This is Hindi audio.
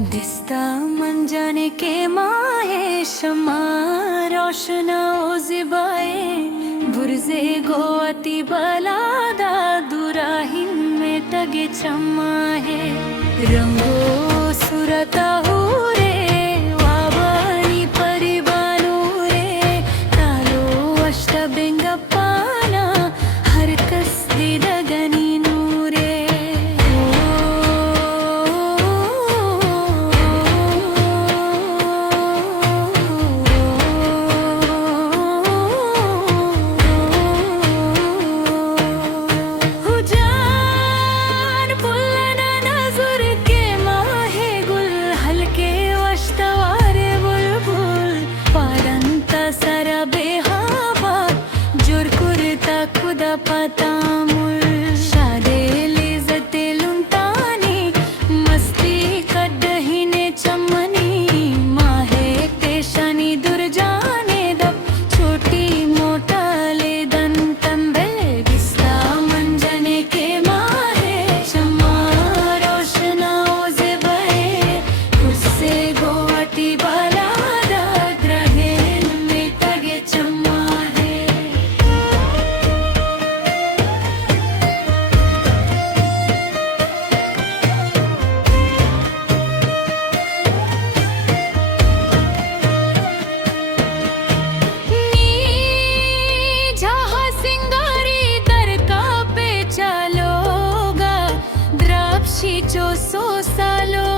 दिसता मन जाने के माहे शमा रोशना ओ जिबाए बुरजे गोअती बलादा दुराहिन में तगे चम्मा है रंगो सुरता हुरे वावानी परिबानु रे तालो अष्टबेंगप्पाना हर कस दिदगनी नूरे पतामुल शादे लिज़ते लुंतानी मस्ती कड्डहीने चम्मनी माहे तेशानी दुर्जाने दब छोटी मोटा ले दन तंबे दिसता मंजने के माहे शम्मा रोशना ओज़े बहे उससे गोवटी बलादा ग्रहेन में तगे चम्मा जो सो सालो